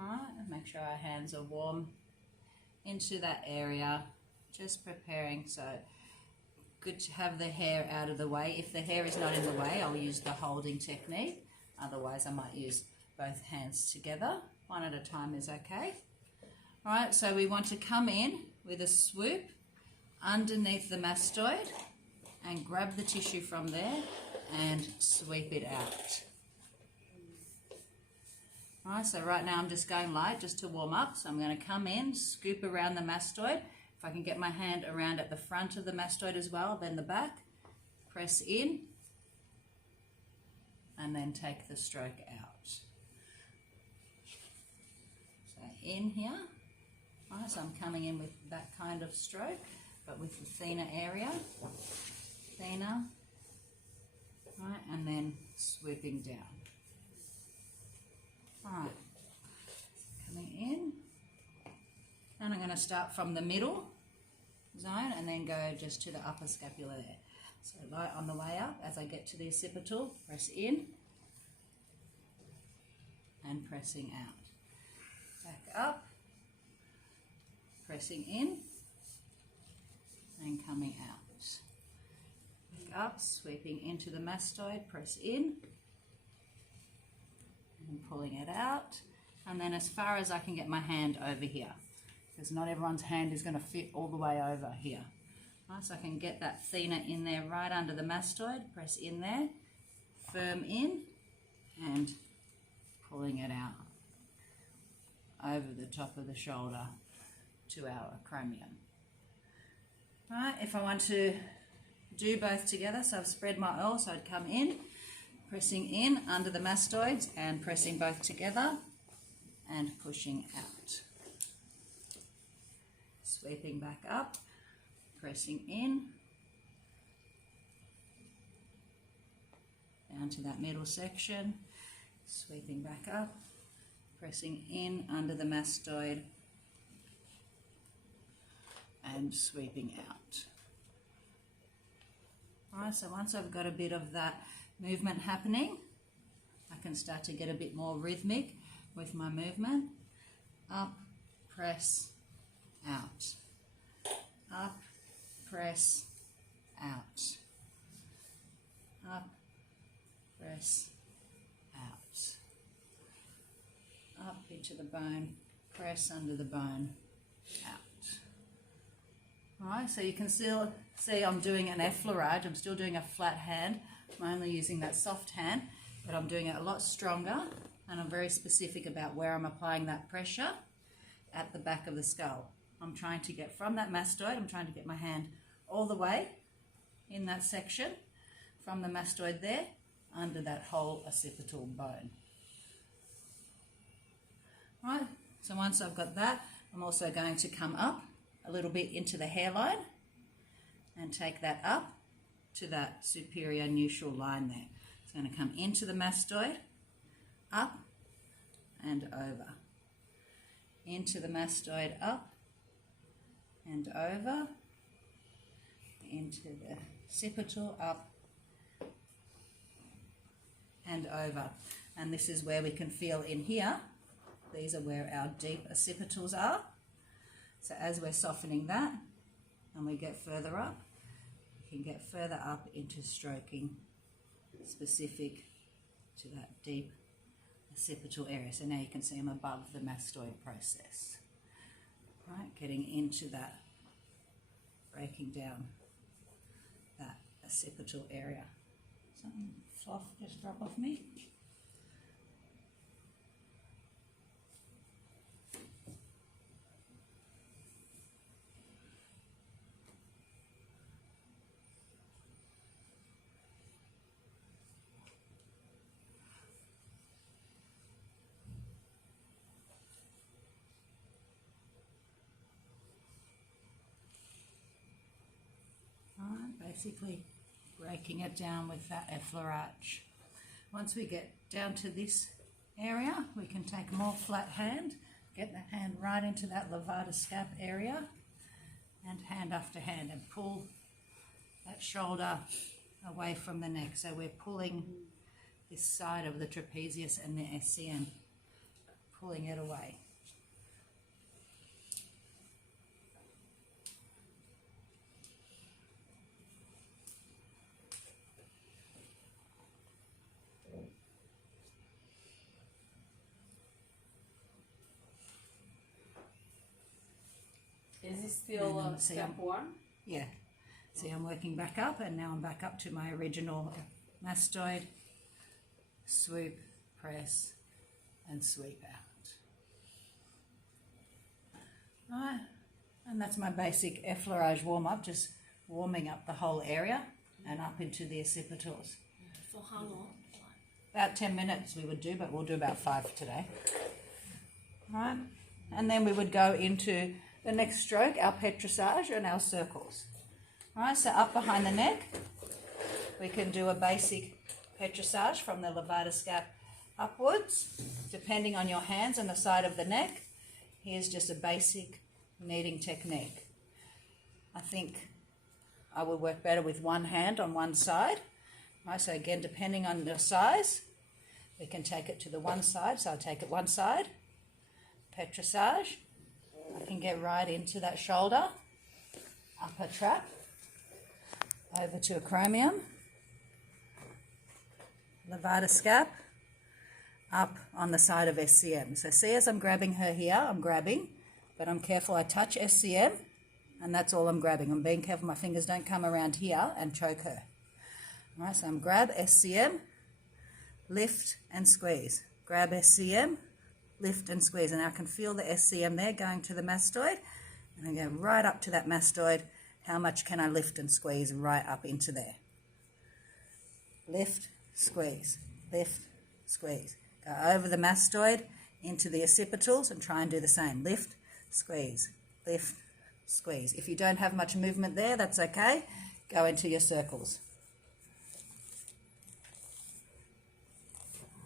Alright, and make sure our hands are warm into that area, just preparing. So good to have the hair out of the way. If the hair is not in the way, I'll use the holding technique. Otherwise, I might use both hands together. One at a time is okay. Alright, so we want to come in with a swoop underneath the mastoid and grab the tissue from there and sweep it out. Alright, so right now I'm just going light just to warm up. So I'm going to come in, scoop around the mastoid. If I can get my hand around at the front of the mastoid as well, then the back. Press in and then take the stroke out. So in here. Alright, so I'm coming in with that kind of stroke, but with the thinner area. Thinner. Alright, and then swooping down. Alright, coming in, and I'm going to start from the middle zone and then go just to the upper scapula there. So light on the way up as I get to the occipital, press in and pressing out. Back up, pressing in and coming out. Back up, sweeping into the mastoid, press in and pulling it out, and then as far as I can get my hand over here, because not everyone's hand is going to fit all the way over here. Right, so I can get that thinner in there right under the mastoid, press in there, firm in, and pulling it out over the top of the shoulder to our acromion. Right, if I want to do both together, so I've spread my oil, so I'd come in, pressing in under the mastoids and pressing both together and pushing out. Sweeping back up, pressing in, down to that middle section, sweeping back up, pressing in under the mastoid and sweeping out. Alright, so once I've got a bit of that movement happening, I can start to get a bit more rhythmic with my movement. Up, press, out. Up, press, out. Up, press, out. Up into the bone, press under the bone, out. Alright, so you can still see I'm doing an effleurage. I'm still doing a flat hand. I'm only using that soft hand, but I'm doing it a lot stronger, and I'm very specific about where I'm applying that pressure at the back of the skull. I'm trying to get from that mastoid, I'm trying to get my hand all the way in that section, from the mastoid there, under that whole occipital bone. Right, so once I've got that, I'm also going to come up a little bit into the hairline and take that up to that superior neutral line there. It's going to come into the mastoid, up and over. Into the mastoid, up and over. Into the occipital, up and over. And this is where we can feel in here. These are where our deep occipitals are. So as we're softening that and we get further up, we can get further up into stroking specific to that deep occipital area. So now you can see I'm above the mastoid process. Right, getting into that, breaking down that occipital area. Something soft just drop off me. Basically breaking it down with that effleurage. Once we get down to this area, we can take a more flat hand, get the hand right into that levator scap area, and hand after hand, and pull that shoulder away from the neck. So we're pulling this side of the trapezius and the SCM, pulling it away. Is it still step one? Yeah. See, I'm working back up, and now I'm back up to my original mastoid, swoop, press, and sweep out. Right, and that's my basic effleurage warm-up, just warming up the whole area and up into the occipitals. For how long? About 10 minutes we would do, but we'll do about 5 today. Right, and then we would go into the next stroke, our petrissage and our circles. All right, so up behind the neck, we can do a basic petrissage from the levator scap upwards, depending on your hands and the side of the neck. Here's just a basic kneading technique. I think I would work better with one hand on one side. All right, so again, depending on your size, we can take it to the one side. So I'll take it one side, petrissage. I can get right into that shoulder, upper trap, over to acromion, levator scap, up on the side of SCM. So see, as I'm grabbing her here, I'm grabbing, but I'm careful I touch SCM, and that's all I'm grabbing. I'm being careful my fingers don't come around here and choke her. All right, so I'm grab SCM, lift and squeeze. Grab SCM, lift and squeeze. And I can feel the SCM there going to the mastoid, and I go right up to that mastoid. How much can I lift and squeeze right up into there? Lift, squeeze, lift, squeeze. Go over the mastoid into the occipitals and try and do the same. Lift, squeeze, lift, squeeze. If you don't have much movement there, that's okay. Go into your circles.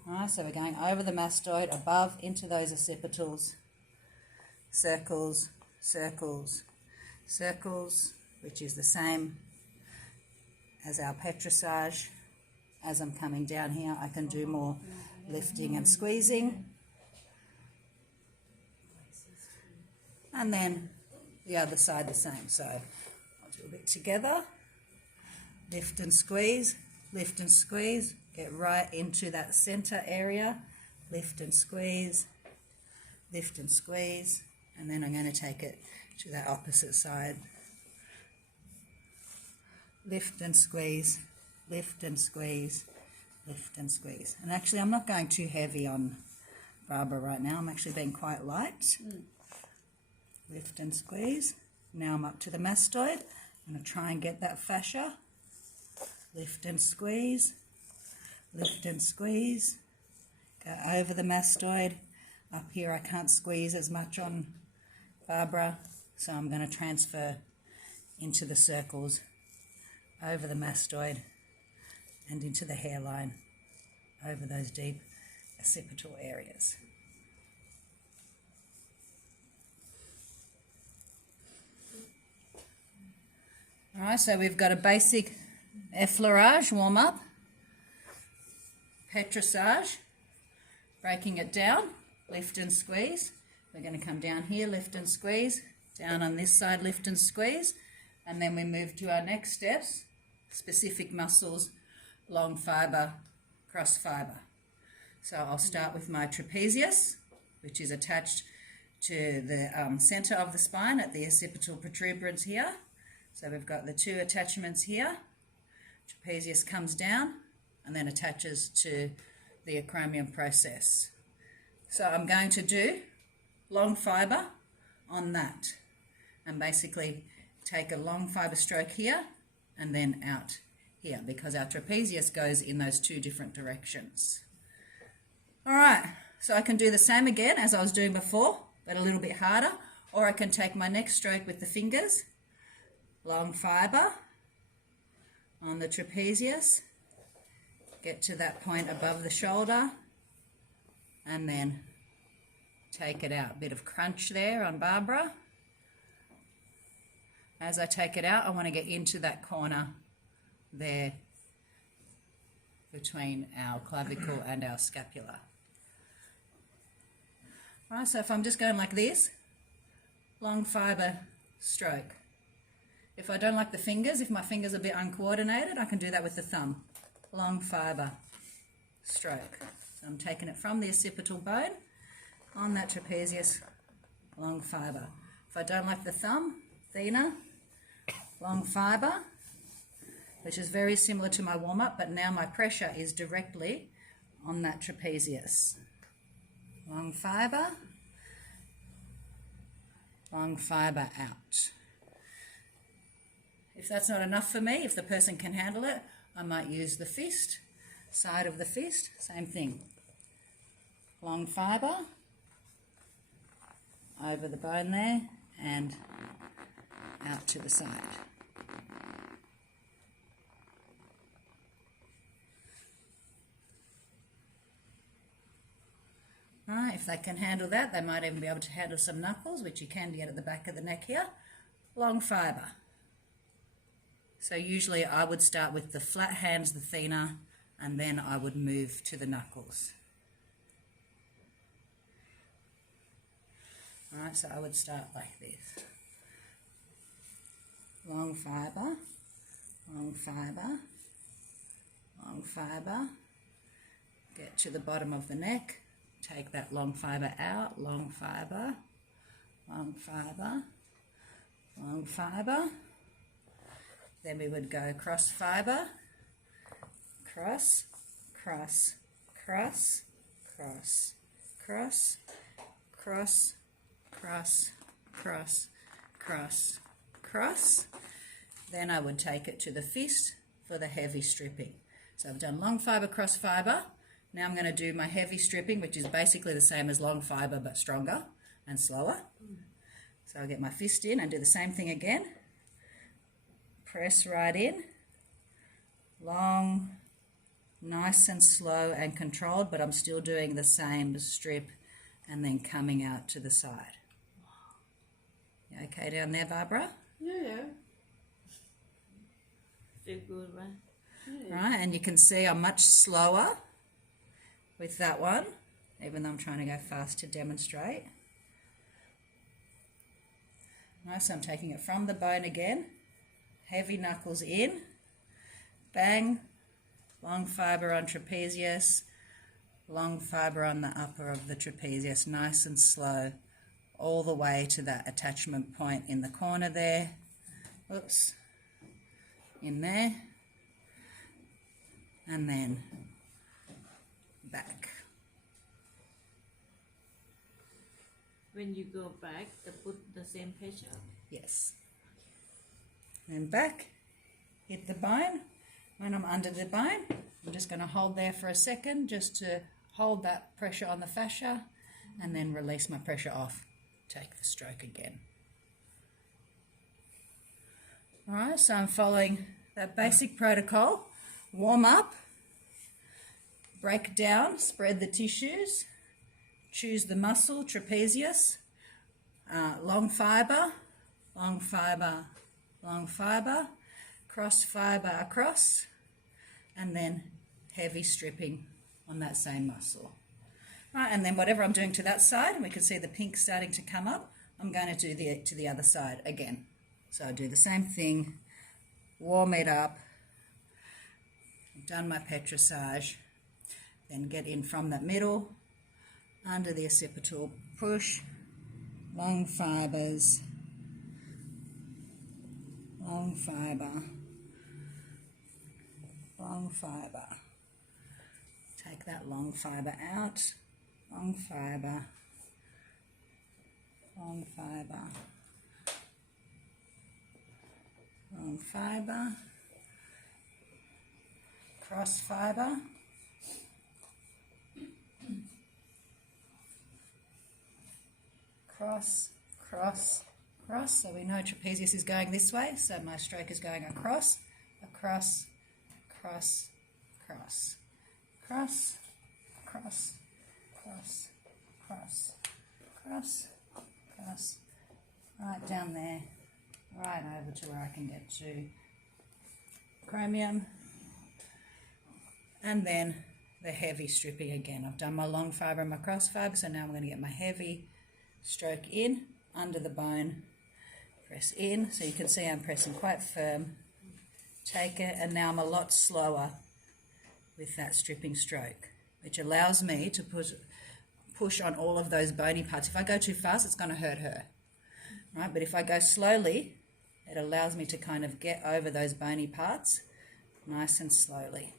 All right, so we're going over the mastoid, above into those occipitals. Circles, circles, circles, which is the same as our petrissage. As I'm coming down here, I can do more lifting and squeezing. And then the other side the same. So I'll do a bit together. Lift and squeeze, lift and squeeze. Get right into that center area. Lift and squeeze, lift and squeeze. And then I'm going to take it to that opposite side. Lift and squeeze, lift and squeeze, lift and squeeze. And actually I'm not going too heavy on Barbara right now. I'm actually being quite light. Lift and squeeze. Now I'm up to the mastoid. I'm going to try and get that fascia. Lift and squeeze, lift and squeeze. Go over the mastoid. Up here I can't squeeze as much on Barbara, so I'm going to transfer into the circles, over the mastoid and into the hairline, over those deep occipital areas. All right, so we've got a basic effleurage warm-up, petrissage, breaking it down, lift and squeeze. We're going to come down here, lift and squeeze, down on this side, lift and squeeze, and then we move to our next steps, specific muscles, long fibre, cross fibre. So I'll start with my trapezius, which is attached to the centre of the spine at the occipital protuberance here. So we've got the two attachments here. Trapezius comes down and then attaches to the acromion process. So I'm going to do long fibre on that and basically take a long fibre stroke here and then out here because our trapezius goes in those two different directions. All right, so I can do the same again as I was doing before, but a little bit harder, or I can take my next stroke with the fingers, long fibre on the trapezius, get to that point above the shoulder, and then take it out. Bit of crunch there on Barbara. As I take it out, I want to get into that corner there between our clavicle and our scapula. Right, so if I'm just going like this, long fibre stroke. If I don't like the fingers, if my fingers are a bit uncoordinated, I can do that with the thumb. Long fibre stroke. So I'm taking it from the occipital bone on that trapezius, long fibre. If I don't like the thumb, thenar, long fibre, which is very similar to my warm-up, but now my pressure is directly on that trapezius. Long fibre out. If that's not enough for me, if the person can handle it, I might use the fist, side of the fist, same thing. Long fibre over the bone there and out to the side. Right, if they can handle that, they might even be able to handle some knuckles, which you can get at the back of the neck here. Long fibre. So usually I would start with the flat hands, the thenar, and then I would move to the knuckles. Alright, so I would start like this. Long fibre, long fibre, long fibre. Get to the bottom of the neck. Take that long fibre out, long fibre, long fibre, long fibre. Then we would go cross fibre, cross, cross, cross, cross, cross, cross, cross, cross, cross, cross. Then I would take it to the fist for the heavy stripping. So I've done long fibre, cross fibre. Now I'm going to do my heavy stripping, which is basically the same as long fibre but stronger and slower. So I'll get my fist in and do the same thing again. Press right in. Long, nice and slow and controlled, but I'm still doing the same strip and then coming out to the side. You okay down there, Barbara? Yeah. Feel good, right? Yeah. Right, and you can see I'm much slower with that one, even though I'm trying to go fast to demonstrate. Right, so I'm taking it from the bone again, heavy knuckles in, bang, long fibre on trapezius, long fibre on the upper of the trapezius, nice and slow, all the way to that attachment point in the corner there. Oops, in there, and then back. When you go back, they put the same pressure. Yes. And back, hit the bone. When I'm under the bone, I'm just going to hold there for a second just to hold that pressure on the fascia and then release my pressure off. Take the stroke again. Alright, so I'm following that basic protocol. Warm up, break down, spread the tissues, choose the muscle, trapezius, long fibre, long fibre, long fibre, cross fibre across, and then heavy stripping on that same muscle. Right, and then whatever I'm doing to that side, and we can see the pink starting to come up, I'm going to do to the other side again. So I do the same thing, warm it up, I've done my petrissage, then get in from that middle, under the occipital, push, long fibres, long fibre, long fibre. Take that long fibre out, long fibre, long fibre, long fibre, cross fibre, cross, cross, cross. So we know trapezius is going this way, so my stroke is going across, across, cross, cross, cross, cross, cross, cross, cross, cross, right down there, right over to where I can get to chromium, and then the heavy stripping again. I've done my long fibre and my cross fibre, so now I'm going to get my heavy stroke in under the bone, press in, so you can see I'm pressing quite firm, take it, and now I'm a lot slower with that stripping stroke, which allows me to push on all of those bony parts. If I go too fast, it's going to hurt her, right? But if I go slowly, it allows me to kind of get over those bony parts nice and slowly.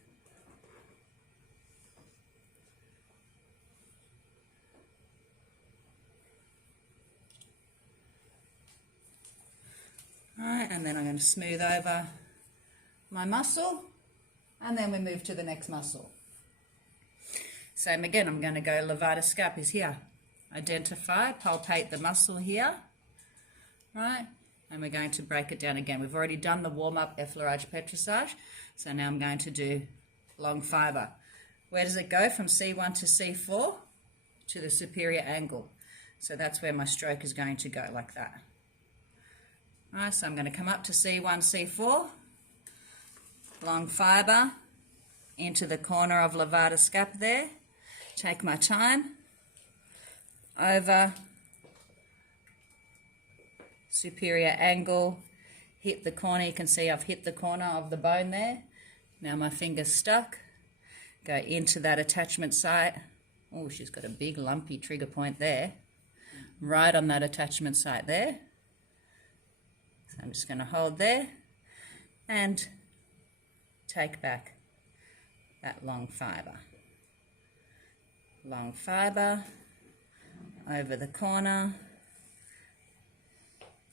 Alright, and then I'm going to smooth over my muscle, and then we move to the next muscle. Same again, I'm going to go levator scap is here. Identify, palpate the muscle here, right? And we're going to break it down again. We've already done the warm-up effleurage petrissage, so now I'm going to do long fibre. Where does it go? From C1 to C4 to the superior angle. So that's where my stroke is going to go, like that. Right, so I'm going to come up to C1, C4, long fibre, into the corner of levator scap there, take my time, over, superior angle, hit the corner. You can see I've hit the corner of the bone there. Now my finger's stuck, go into that attachment site. Oh, she's got a big lumpy trigger point there, right on that attachment site there. So I'm just going to hold there and take back that long fibre. Long fibre over the corner,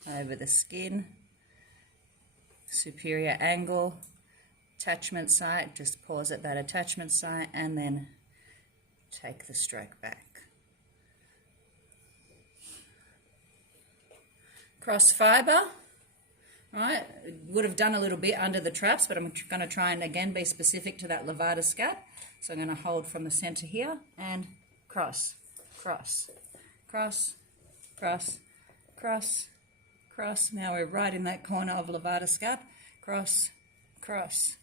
over the skin, superior angle, attachment site, just pause at that attachment site and then take the stroke back. Cross fibre. Right, would have done a little bit under the traps, but I'm going to try and again be specific to that levator scap. So I'm going to hold from the centre here and cross, cross, cross, cross, cross, cross. Now we're right in that corner of levator scap. Cross, cross,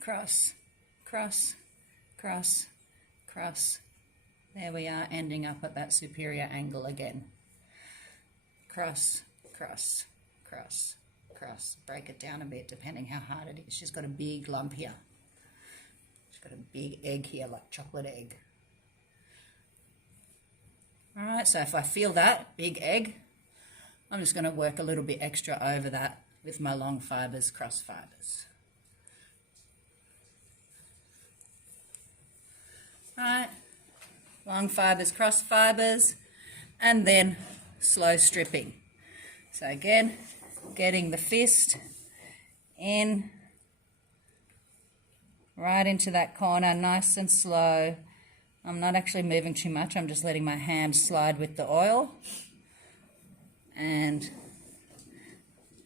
cross, cross, cross, cross. There we are, ending up at that superior angle again. Cross, cross, cross. Cross. Break it down a bit depending how hard it is. She's got a big lump here. She's got a big egg here, like chocolate egg. Alright, so if I feel that big egg, I'm just going to work a little bit extra over that with my long fibres, cross fibres. Alright, long fibres, cross fibres, and then slow stripping. So again, getting the fist in, right into that corner, nice and slow. I'm not actually moving too much, I'm just letting my hand slide with the oil and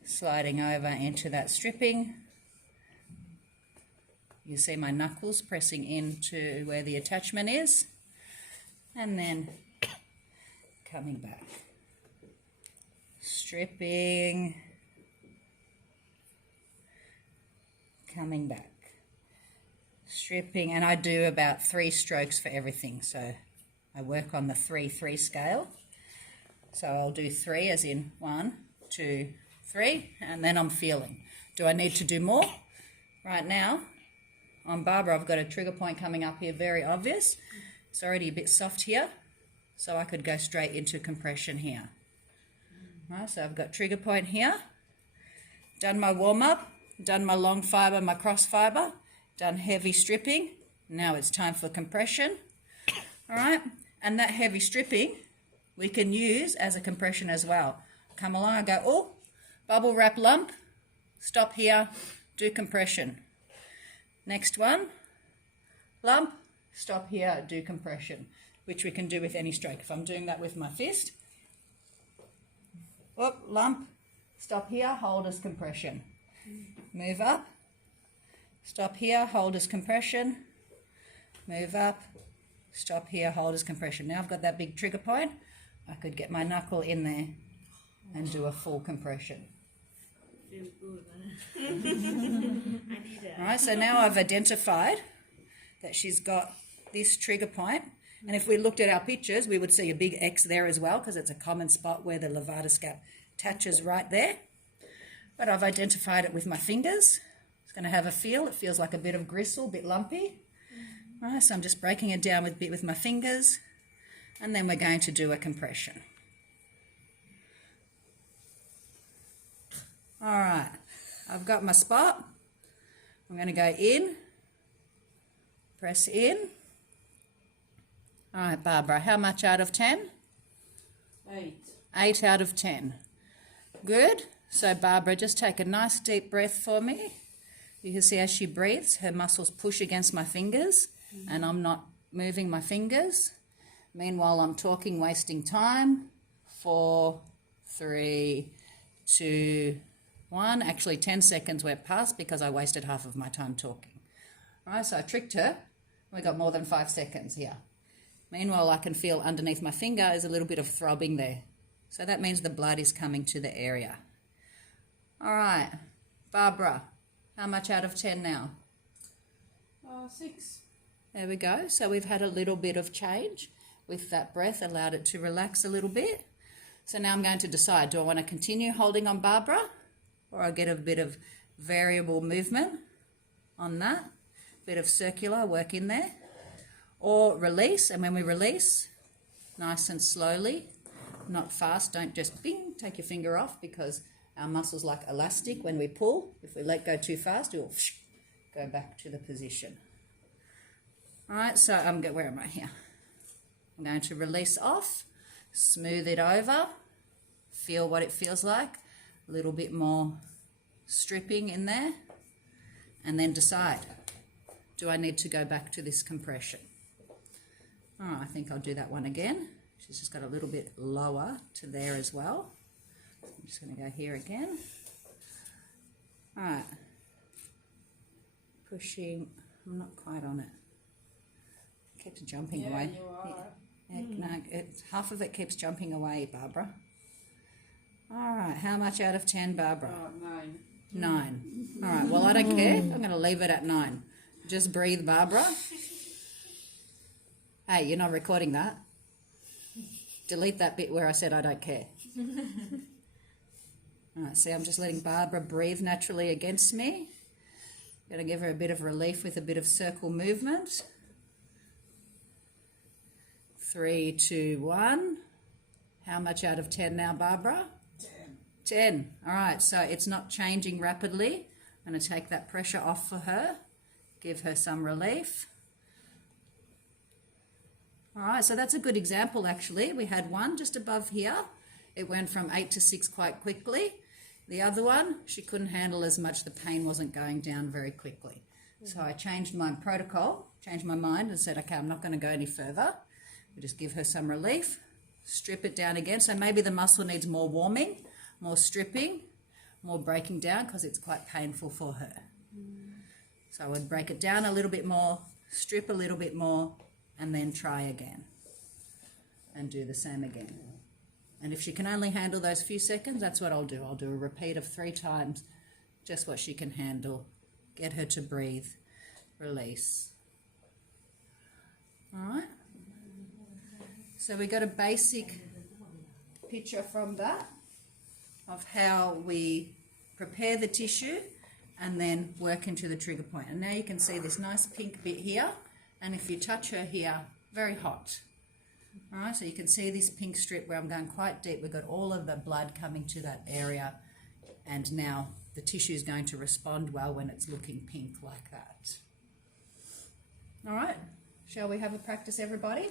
sliding over into that stripping. You see my knuckles pressing into where the attachment is, and then coming back. Stripping, coming back, stripping, and I do about 3 strokes for everything, so I work on the 3-3 scale. So I'll do 3 as in 1, 2, 3, and then I'm feeling. Do I need to do more? Right now, on Barbara, I've got a trigger point coming up here, very obvious. It's already a bit soft here, so I could go straight into compression here. Right, so I've got trigger point here, done my warm-up, done my long fibre, my cross fibre, done heavy stripping. Now it's time for compression. All right, and that heavy stripping we can use as a compression as well. Come along, I go, oh, bubble wrap lump, stop here, do compression. Next one, lump, stop here, do compression, which we can do with any stroke. If I'm doing that with my fist, whoop, lump, stop here, hold as compression. Move up, stop here, hold as compression. Move up, stop here, hold as compression. Now I've got that big trigger point. I could get my knuckle in there and do a full compression. Feel good. I need that. All right, so now I've identified that she's got this trigger point. And if we looked at our pictures, we would see a big X there as well, because it's a common spot where the levator scap attaches right there. But I've identified it with my fingers. It's going to have a feel. It feels like a bit of gristle, a bit lumpy. All right, so I'm just breaking it down with my fingers, and then we're going to do a compression. All right, I've got my spot. I'm going to go in, press in. All right, Barbara, how much out of 10? 8. 8 out of 10. Good. So Barbara, just take a nice deep breath for me. You can see as she breathes, her muscles push against my fingers, and I'm not moving my fingers. Meanwhile, I'm talking, wasting time. 4, 3, 2, 1. Actually, 10 seconds went past because I wasted half of my time talking. All right, so I tricked her. We got more than 5 seconds here. Meanwhile, I can feel underneath my finger is a little bit of throbbing there. So that means the blood is coming to the area. All right, Barbara, how much out of 10 now? 6. There we go. So we've had a little bit of change with that breath, allowed it to relax a little bit. So now I'm going to decide, do I want to continue holding on Barbara, or I get a bit of variable movement on that, bit of circular work in there, or release. And when we release, nice and slowly, not fast, don't just bing, take your finger off, because our muscles like elastic. When we pull, if we let go too fast, it will go back to the position. All right, so where am I here? I'm going to release off, smooth it over, feel what it feels like, a little bit more stripping in there, and then decide, do I need to go back to this compression? Oh, I think I'll do that one again. She's just got a little bit lower to there as well. I'm just going to go here again. All right. Pushing. I'm not quite on it. It keeps jumping away. You are. No, half of it keeps jumping away, Barbara. All right. How much out of 10, Barbara? 9. 9. All right. Well, I don't care. I'm going to leave it at 9. Just breathe, Barbara. Hey, you're not recording that. Delete that bit where I said I don't care. All right, see, I'm just letting Barbara breathe naturally against me. Going to give her a bit of relief with a bit of circle movement. 3, 2, 1. How much out of 10 now, Barbara? 10. 10. All right, so it's not changing rapidly. I'm going to take that pressure off for her, give her some relief. All right, so that's a good example, actually. We had one just above here. It went from 8 to 6 quite quickly. The other one, she couldn't handle as much. The pain wasn't going down very quickly. So I changed my protocol, changed my mind and said, okay, I'm not going to go any further. We just give her some relief, strip it down again. So maybe the muscle needs more warming, more stripping, more breaking down, because it's quite painful for her. So I would break it down a little bit more, strip a little bit more, and then try again and do the same again. And if she can only handle those few seconds, that's what I'll do. I'll do a repeat of 3 times, just what she can handle. Get her to breathe, release. All right. So we got a basic picture from that of how we prepare the tissue and then work into the trigger point. And now you can see this nice pink bit here. And if you touch her here, very hot. All right, so you can see this pink strip where I'm going quite deep. We've got all of the blood coming to that area, and now the tissue is going to respond well when it's looking pink like that. All right, shall we have a practice, everybody?